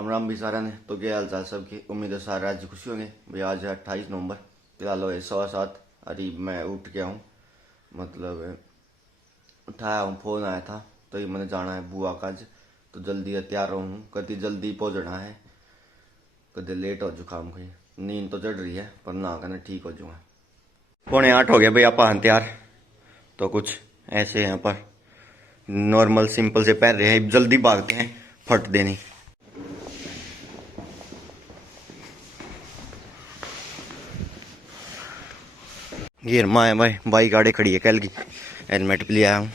राम राम भी सारा ने। तो क्या हाल चाल सबकी, उम्मीद है सारे आज खुशी होंगे भाई। आज है 28 नवंबर, फिलहाल है 7:15। अरे मैं उठ गया हूँ, मतलब उठाया हूँ, फोन आया था तो ये मैंने जाना है बुआ का आज, तो जल्दी तैयार हूँ। कभी जल्दी पहुँचना है, कभी लेट हो जुकाम को। नींद तो चढ़ रही है पर ना कहना ठीक हो जाऊँगा। 7:45 हो गया भाई, आप तैयार तो कुछ ऐसे यहाँ पर नॉर्मल सिंपल से पहन रहे हैं, जल्दी भागते हैं फट देनी। गिर माए भाई, बाइक आड़े खड़ी है कल की, हेलमेट भी ले आया हूँ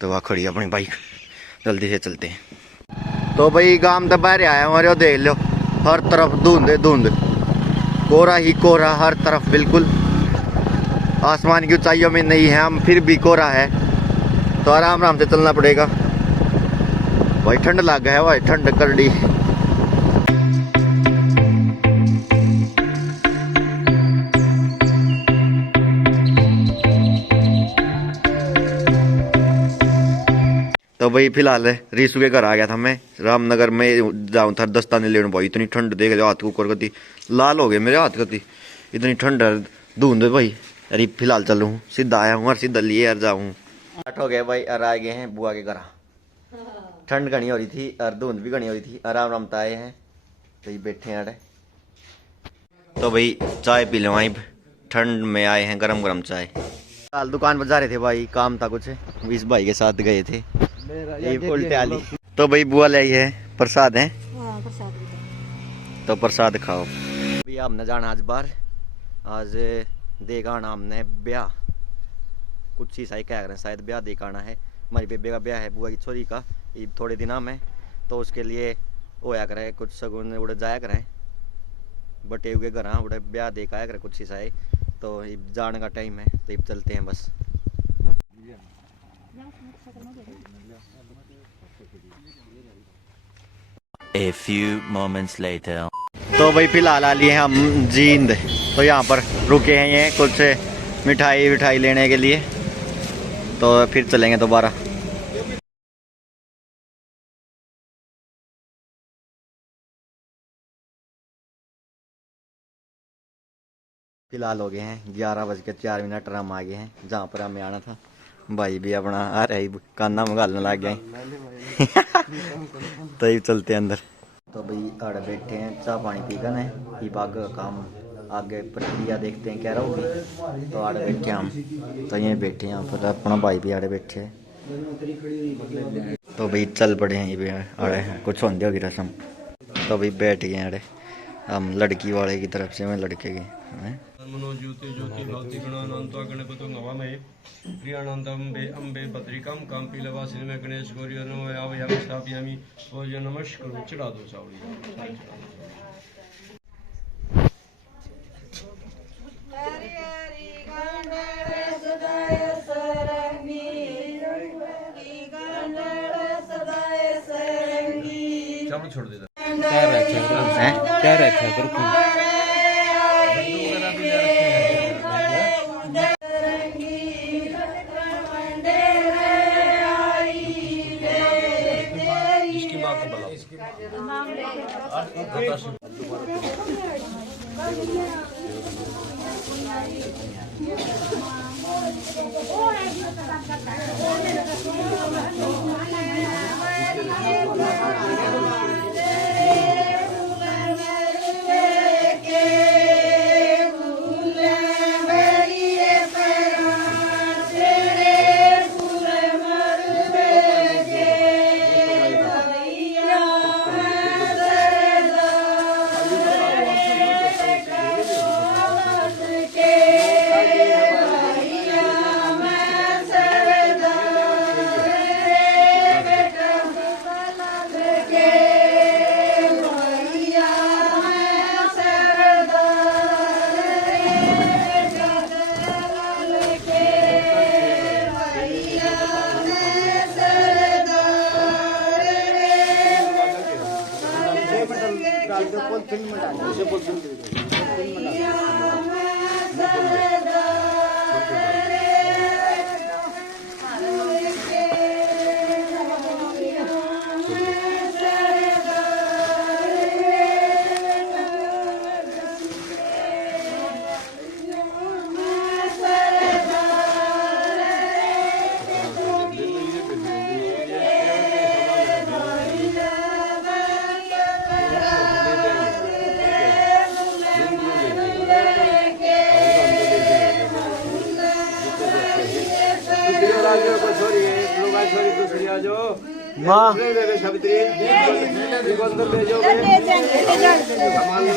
तो वहाँ खड़ी है अपनी बाइक, जल्दी से चलते हैं। तो भाई गांव तो बाहर आया हूँ, अरे देख लो हर तरफ धुंध धुंध, कोहरा ही कोहरा हर तरफ, बिल्कुल आसमान की ऊंचाइयों में नहीं है हम, फिर भी कोहरा है तो आराम आराम से चलना पड़ेगा भाई। ठंड लग गया है भाई, ठंड कर दी। तो भाई फिलहाल रीसू के घर आ गया था मैं, रामनगर में जाऊँ था दस्ताने लेने भाई। इतनी ठंड देख लो, हाथ को ऊपर करती लाल हो गए मेरे हाथ करती, इतनी ठंड है धुंध भाई। अरे फिलहाल चलूँ, सीधा आया हूँ और सीधा लिए यार जाऊँ। 8 हो गए भाई और आ गए हैं बुआ के घर। ठंड घनी हो रही थी और धुंध भी घनी हो रही थी, आराम आराम तो आए हैं तो बैठे हैं। तो भाई चाय पी लो, वहीं ठंड में आए हैं, गरम गरम चाय। हाल दुकान पर जा रहे थे भाई, काम था कुछ, इस भाई के साथ गए थे ये उल्टे आली। तो भाई बुआ लाई है प्रसाद है, तो प्रसाद खाओ। भैया हमने जाना आज बाहर, आज देगा आना हमने ब्याह, कुछ ही सही कह रहे हैं, शायद ब्याह देख आना है। हमारी बेबे का ब्याह है, बुआ की छोरी का, ये थोड़े दिन में, तो उसके लिए होया करे कुछ सगुन उड़े जाया करें बटे हुए घर उड़े ब्याह देख आया करे कुछ ही सही। तो जाने का टाइम है तो अब चलते हैं बस। A few moments later. तो भाई फिलहाल आ लिए हम जींद, तो यहाँ पर रुके हैं ये कुछ मिठाई लेने के लिए, तो फिर चलेंगे दोबारा। फिलहाल हो गए हैं 11:04, हम आ गए हैं जहाँ पर हमें आना था। भाई भी अपना आ रहा है, काना मंगालने लग गए तो ये चलते हैं अंदर। तो भाई आड़े बैठे हैं, चाय पानी पी कर ये बाग काम आगे प्रक्रिया देखते हैं क्या रहोगी। तो आड़े बैठे हम, तो यहीं बैठे हैं यहाँ पर, अपना भाई भी आड़े बैठे हैं। तो भाई चल पड़े हैं, ये भी आड़े कुछ होंगे होगी रस्म। तो भाई बैठ गए आड़े हम, लड़की वाले की तरफ से, मैं लड़के के मनोज्योति ज्योति भक्ति गणानंता गणपतो नवामहे प्रियानंदम्बे अम्बे भद्रिकां कांपीलवासिनी में गणेश गौरी अनुयावयामि स्थापयामि भोजन नमस्कार चढ़ा दो चावड़ी। चावल छोड़ देता क्या रखा है जो को छोरी है लोग आ छोरी दूसरी आ जो माँ सावित्री को अंदर ले जाओ सामान लो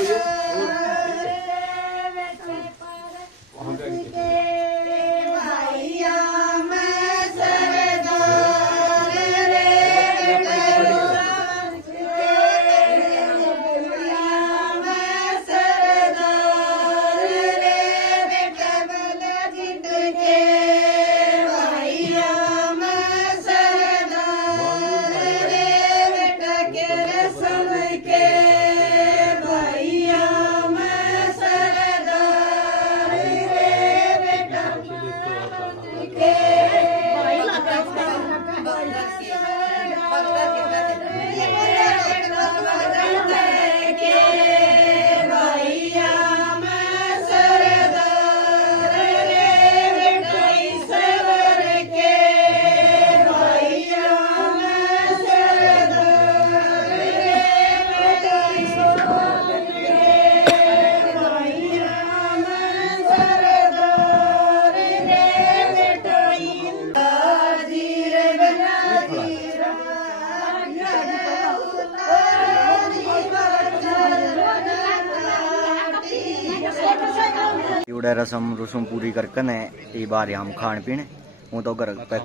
ये उड़े रसम पूरी करके ने ये बार हम खान पीने वो तो घर पे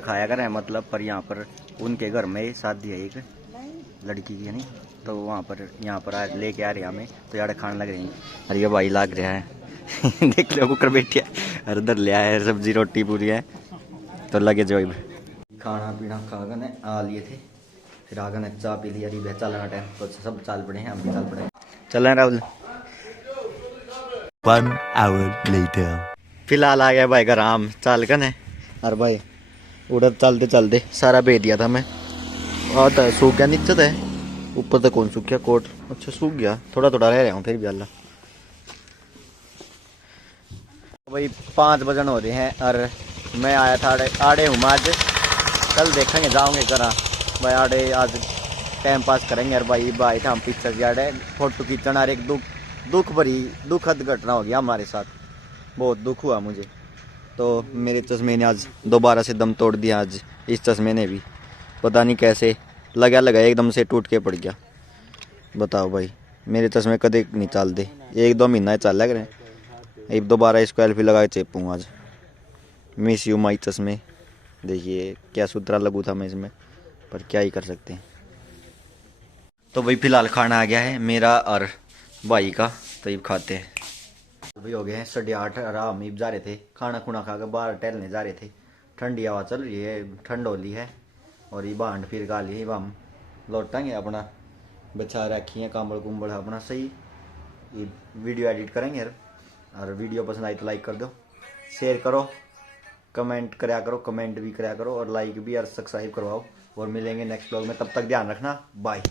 खाया करें मतलब। पर यहाँ पर उनके घर में शादी है एक लड़की की नहीं, तो वहाँ पर यहाँ पर लेके आ रहे हमें, तो यार खाने लग रही हैं। अरे ये भाई लाग रहा है देख लो कुकर बैठिया, अरे इधर ले आया है सब्जी रोटी पूरी है, तो लगे जो खाना पीना खा कर आ लिए थे, फिर आगे ने चाय पी लिया। अरे चलना टाइम तो सब चाल पड़े हैं, हम भी चल पड़े। चल रहे राहुल। 1 hour later. फिलहाल आ गया भाई का राम चाल कर है। अरे भाई उधर चलते चलते सारा भेज दिया था मैं, और तो सूख गया नीचे तो, ऊपर तो कौन सूख गया कोट, अच्छा सूख गया, थोड़ा थोड़ा रह रहा हूँ फिर भी अल्लाह। भाई 5 बजन हो रहे हैं और मैं आया था आड़े हूँ आज, कल देखेंगे जाओगे करा भाई आड़े, आज टाइम पास करेंगे। और भाई था हम पिक्चर के आड़े फोटो खींचना, और एक दुखद घटना हो गया हमारे साथ, बहुत दुख हुआ मुझे। तो मेरे चश्मे ने आज दोबारा से दम तोड़ दिया, आज इस चश्मे ने भी पता नहीं कैसे लगा एकदम से टूट के पड़ गया। बताओ भाई, मेरे चश्मे कदे नहीं चलते, 1-2 महीना चल लग रहे हैं, अब दोबारा इसको एल्फी लगा के चेपूँ आज। मिस यू माई चश्मे। देखिए क्या सुथरा लगू था मैं इसमें, पर क्या ही कर सकते हैं। तो भाई फिलहाल खाना आ गया है मेरा और भाई का, तो ये खाते हैं। भी हो गए हैं 8:30, आराम जा रहे थे, खाना खुना खा कर बाहर टहलने जा रहे थे। ठंडी हवा चल रही है, ठंड होली है, और ये बांध फिर गा ली, हम लौटेंगे अपना बचा रखी है कांबड़ कुंबड़ अपना सही। ये वीडियो एडिट करेंगे यार, और वीडियो पसंद आई तो लाइक कर दो, शेयर करो, कमेंट कराया करो, कमेंट भी कराया करो, और लाइक भी और सब्सक्राइब करवाओ। और मिलेंगे नेक्स्ट व्लॉग में, तब तक ध्यान रखना, बाय।